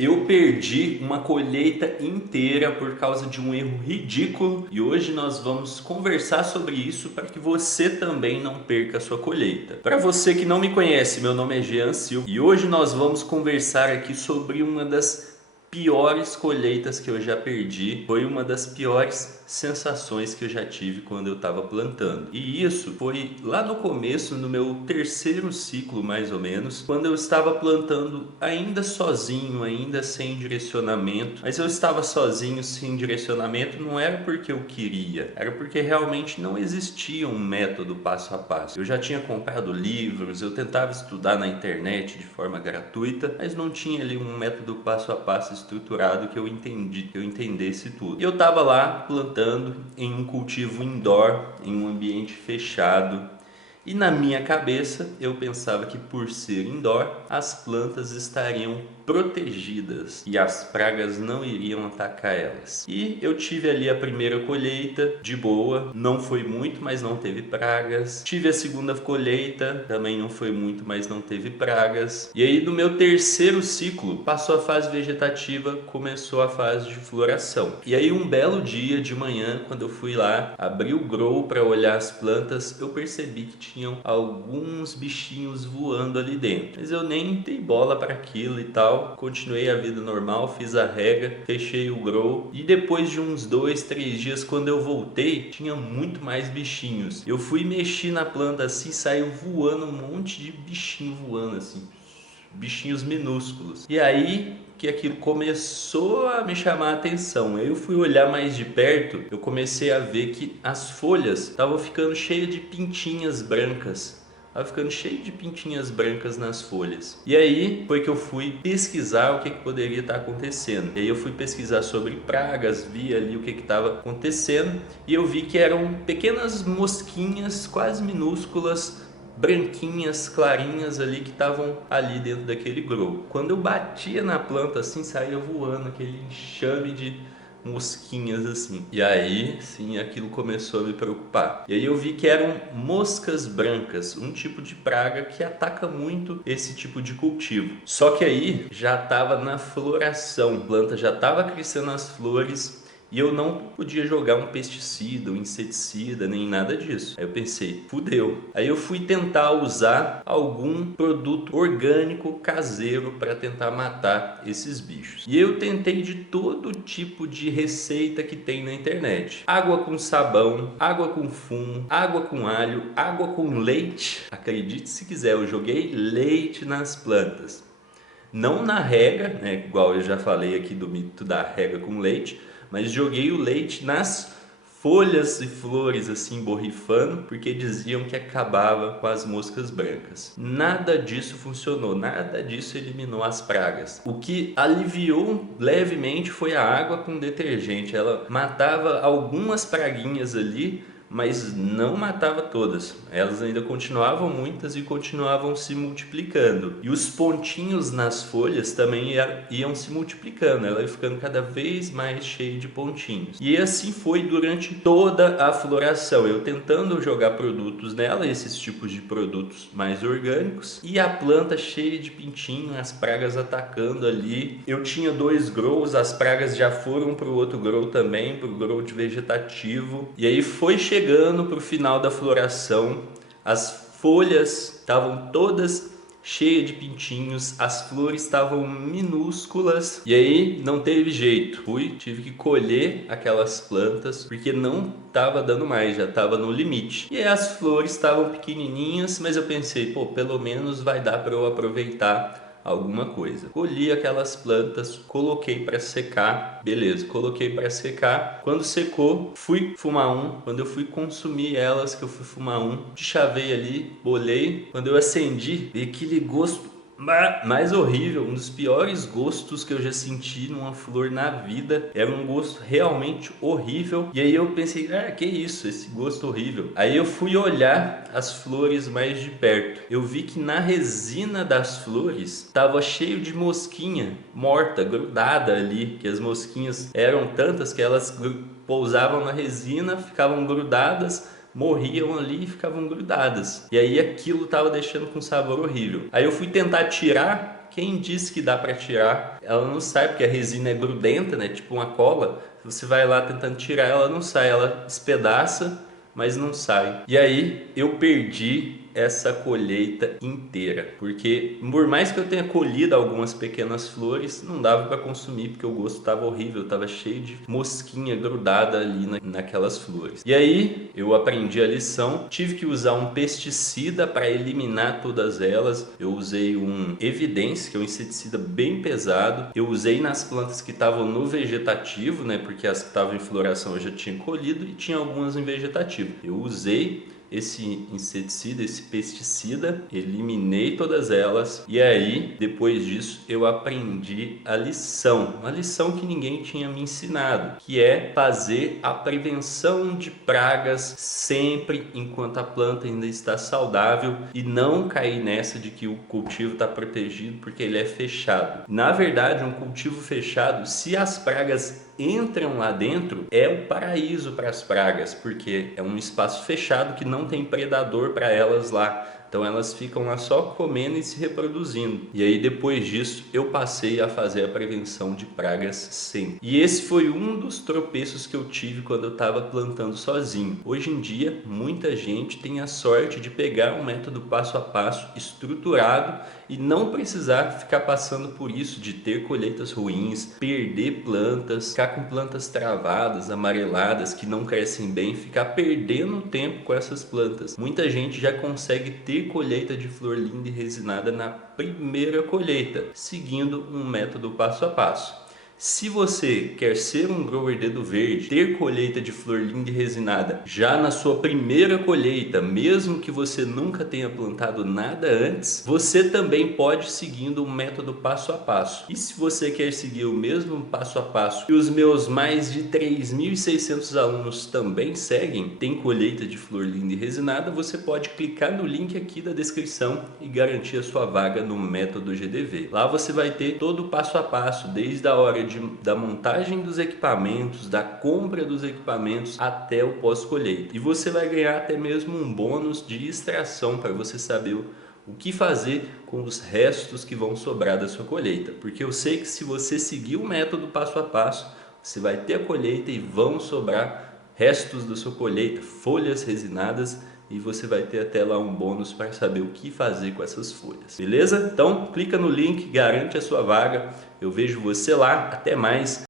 Eu perdi uma colheita inteira por causa de um erro ridículo e hoje nós vamos conversar sobre isso para que você também não perca a sua colheita. Para você que não me conhece, meu nome é Jean Silva e hoje nós vamos conversar aqui sobre uma das piores colheitas que eu já perdi. Foi uma das piores sensações que eu já tive quando eu estava plantando. E isso foi lá no começo, no meu terceiro ciclo mais ou menos, quando eu estava plantando ainda sozinho, ainda sem direcionamento. Mas eu estava sozinho, sem direcionamento, não era porque eu queria, era porque realmente não existia um método passo a passo. Eu já tinha comprado livros, eu tentava estudar na internet de forma gratuita, mas não tinha ali um método passo a passo estruturado que eu entendesse tudo. E eu estava lá plantando em um cultivo indoor, em um ambiente fechado. E na minha cabeça eu pensava que por ser indoor as plantas estariam protegidas e as pragas não iriam atacar elas. E eu tive ali a primeira colheita de boa, não foi muito, mas não teve pragas. Tive a segunda colheita, também não foi muito, mas não teve pragas. E aí no meu terceiro ciclo passou a fase vegetativa, começou a fase de floração. E aí um belo dia de manhã, quando eu fui lá abrir o grow para olhar as plantas, eu percebi que tinham alguns bichinhos voando ali dentro. Mas eu nem dei bola para aquilo e tal. Continuei a vida normal, fiz a rega, fechei o grow. E depois de uns 2, 3 dias, quando eu voltei, tinha muito mais bichinhos. Eu fui mexer na planta assim, saiu voando um monte de bichinho voando assim. Bichinhos minúsculos. E aí que aquilo começou a me chamar a atenção. Eu fui olhar mais de perto, eu comecei a ver que as folhas estavam ficando cheias de pintinhas brancas. Estava ficando cheio de pintinhas brancas nas folhas. E aí foi que eu fui pesquisar o que poderia estar acontecendo. E aí eu fui pesquisar sobre pragas, vi ali o que estava acontecendo e eu vi que eram pequenas mosquinhas quase minúsculas, branquinhas, clarinhas ali que estavam ali dentro daquele grow. Quando eu batia na planta assim, saía voando aquele enxame de mosquinhas assim. E aí, sim, aquilo começou a me preocupar. E aí eu vi que eram moscas brancas, um tipo de praga que ataca muito esse tipo de cultivo. Só que aí já estava na floração, a planta já estava crescendo as flores. E eu não podia jogar um pesticida, um inseticida, nem nada disso. Aí eu pensei, fudeu. Aí eu fui tentar usar algum produto orgânico caseiro para tentar matar esses bichos. E eu tentei de todo tipo de receita que tem na internet. Água com sabão, água com fumo, água com alho, água com leite. Acredite se quiser, eu joguei leite nas plantas. Não na rega, né, igual eu já falei aqui do mito da rega com leite, mas joguei o leite nas folhas e flores assim borrifando, porque diziam que acabava com as moscas brancas. Nada disso funcionou, nada disso eliminou as pragas. O que aliviou levemente foi a água com detergente. Ela matava algumas praguinhas ali, mas não matava todas. Elas ainda continuavam muitas e continuavam se multiplicando. E os pontinhos nas folhas também iam se multiplicando. Ela ia ficando cada vez mais cheia de pontinhos. E assim foi durante toda a floração. Eu tentando jogar produtos nela, esses tipos de produtos mais orgânicos, e a planta cheia de pintinho, as pragas atacando ali. Eu tinha 2 grows, as pragas já foram para o outro grow também, para o grow de vegetativo. E aí foi chegando para o final da floração, as folhas estavam todas cheias de pintinhos, as flores estavam minúsculas e aí não teve jeito, tive que colher aquelas plantas porque não estava dando mais, já estava no limite. E aí as flores estavam pequenininhas, mas eu pensei, pelo menos vai dar para eu aproveitar alguma coisa. Colhi aquelas plantas, coloquei para secar, beleza, coloquei para secar. Quando secou, fui fumar um. Quando eu fui consumir elas, que eu fui fumar um, chavei ali, bolei. Quando eu acendi, vi aquele gosto mais horrível, um dos piores gostos que eu já senti numa flor na vida. Era um gosto realmente horrível. E aí eu pensei, que isso, esse gosto horrível. Aí eu fui olhar as flores mais de perto. Eu vi que na resina das flores estava cheio de mosquinha morta, grudada ali, que as mosquinhas eram tantas que elas pousavam na resina, ficavam grudadas, morriam ali e ficavam grudadas. E aí aquilo tava deixando com sabor horrível. Aí eu fui tentar tirar Quem disse que dá para tirar? Ela não sai porque a resina é grudenta, né? Tipo uma cola. Você vai lá tentando tirar, ela não sai, ela espedaça, mas não sai. E aí eu perdi essa colheita inteira, porque por mais que eu tenha colhido algumas pequenas flores, não dava para consumir porque o gosto estava horrível, estava cheio de mosquinha grudada ali naquelas flores. E aí eu aprendi a lição, tive que usar um pesticida para eliminar todas elas. Eu usei um Evidence, que é um inseticida bem pesado. Eu usei nas plantas que estavam no vegetativo, né, porque as que estavam em floração eu já tinha colhido e tinha algumas em vegetativo. Eu usei esse inseticida, esse pesticida, eliminei todas elas e aí depois disso eu aprendi a lição, uma lição que ninguém tinha me ensinado, que é fazer a prevenção de pragas sempre enquanto a planta ainda está saudável e não cair nessa de que o cultivo está protegido porque ele é fechado. Na verdade, um cultivo fechado, se as pragas entram lá dentro, é o paraíso para as pragas, porque é um espaço fechado que não tem predador para elas lá. Então elas ficam lá só comendo e se reproduzindo. E aí depois disso eu passei a fazer a prevenção de pragas sempre. E esse foi um dos tropeços que eu tive quando eu estava plantando sozinho. Hoje em dia muita gente tem a sorte de pegar um método passo a passo estruturado e não precisar ficar passando por isso de ter colheitas ruins, perder plantas, ficar com plantas travadas, amareladas, que não crescem bem, ficar perdendo tempo com essas plantas. Muita gente já consegue ter colheita de flor linda e resinada na primeira colheita, seguindo um método passo a passo. Se você quer ser um grower dedo verde, ter colheita de flor linda e resinada já na sua primeira colheita, mesmo que você nunca tenha plantado nada antes, você também pode ir seguindo um método passo a passo. E se você quer seguir o mesmo passo a passo que os meus mais de 3.600 alunos também seguem, tem colheita de flor linda e resinada, você pode clicar no link aqui da descrição e garantir a sua vaga no método GDV. Lá você vai ter todo o passo a passo, desde a hora da montagem dos equipamentos, da compra dos equipamentos até o pós-colheita. E você vai ganhar até mesmo um bônus de extração para você saber o que fazer com os restos que vão sobrar da sua colheita. Porque eu sei que se você seguir o método passo a passo, você vai ter a colheita e vão sobrar restos da sua colheita, folhas resinadas, e você vai ter até lá um bônus para saber o que fazer com essas folhas. Beleza? Então clica no link, garante a sua vaga. Eu vejo você lá. Até mais.